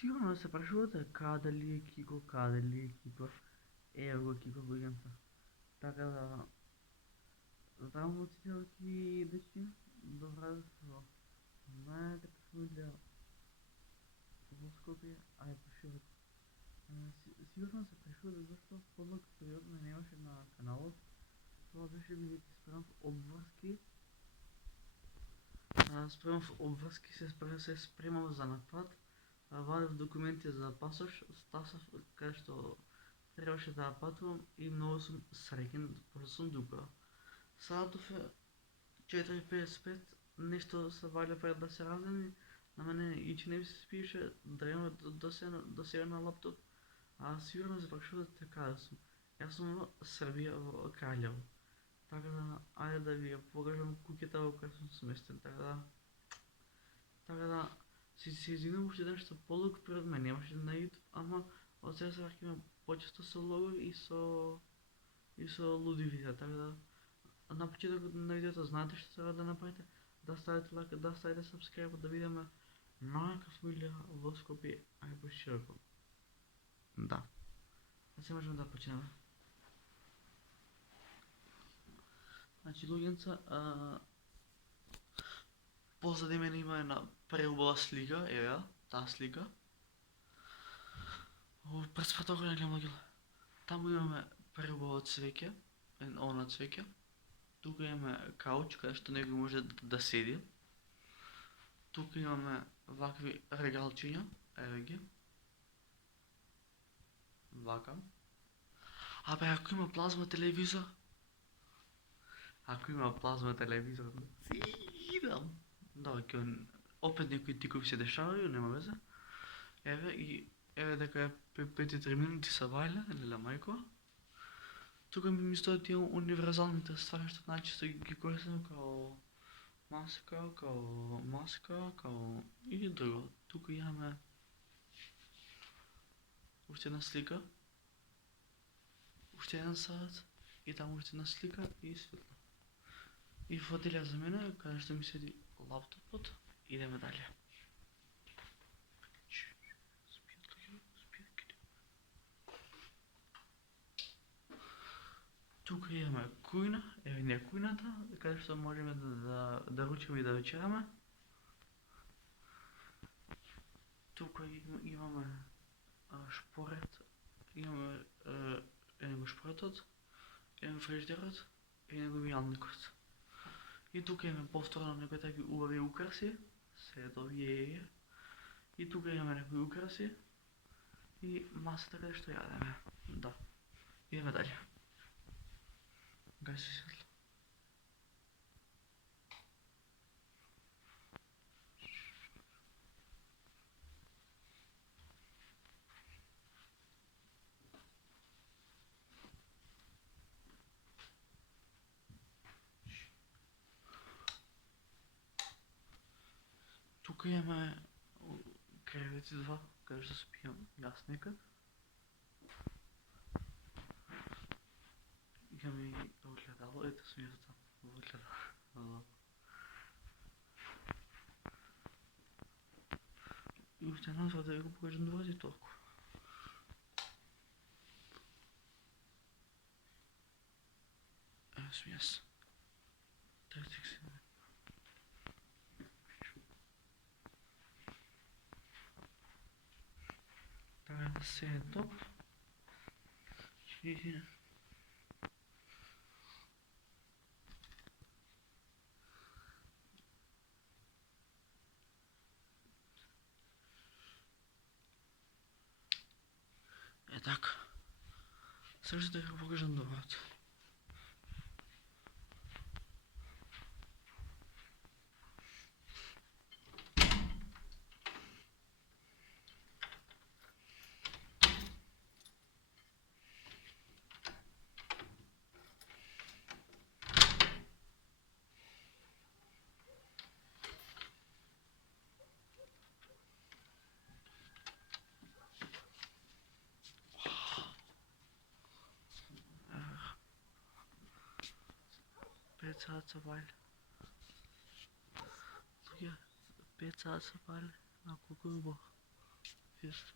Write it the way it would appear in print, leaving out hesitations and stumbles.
Сигурно се прашувате каде дали е Кико, каде дали е Кико. Ево го Кико луѓенца. Така да, здраво цителки дечки, добра во најаката фамилија во Скопје, а и пошироко. Сигурно се прашувате зашто подлог период не немаше на каналот. Това беше бидејќи спремав обврски се спремав за напад, вадев документи за пасош, стасав каде што требаше да патувам и многу сум среќен пошто сум тука. Саатов е 4:55, нешто се ваѓа пред да се раздени, на мене ичи не ми се спише, дренува до сега на лаптоп, а сигурно се прашувате каде сум. Јас сум во Србија, во Краљево. Така да, ајде да ви ја покажам куќата во која сум сместен, така да се извинувам уште еднаш што полук пред мене немаше на YouTube, ама од сега се враќаме почесто со логови и со луди видеа, така да на почетокот на видеото знаете што треба да направите, да ставите лайк, да ставите subscribe, да видиме најака фамилија во Скопје, а и пошироко. Да. А се можеме да почнеме. Значи, луѓенца, позади мене има една преубава слика, еве ја, таа слика. Пред фотографија гледам луѓе. Таму имаме преубаво цвеќе, она цвеќе. Тука имаме кауч каде што некој може да седи. Тука имаме вакви регалчиња, еве ги. Вака. Абе, ако има плазма телевизор, си идам. Да, опет некои тикови се дешавају, нема везе. Еве дека е 5-3 минути са вајле, леле мајко. Тука ми стоят тие универзалните ствари што најчесто ги користам као маска, као и друго. Тука имаме уште една слика, уште еден саат и таму уште една слика и светло. И фотелја за мене, каде што ми седи лаптопот, идеме дале. Тука имаме кујна, еве не кујната, каде што можеме да ручиме и да вечераме. Тука имаме шпорет, имаме еден шпоретот, еден фриждерот и еден мијалникот. И тука имаме повторно некои такви убави украси, се довие. И тука имаме некои украси и масата каде што јадеме. Да. Идеме дале. Гаси светло. Тука имаме кревети два, каде што спијам јас некад. Имаме и огледало, ето сум јас таму во огледало. И уште еднаш да ви го покажам двојата и толку. Ево сум јас. Третик си. Така да се е топ. И е така. Сега ще да ви го покажам доброто. Пет са вајле. Луѓе, 5 саат са вајле, а колку е убаво. ist.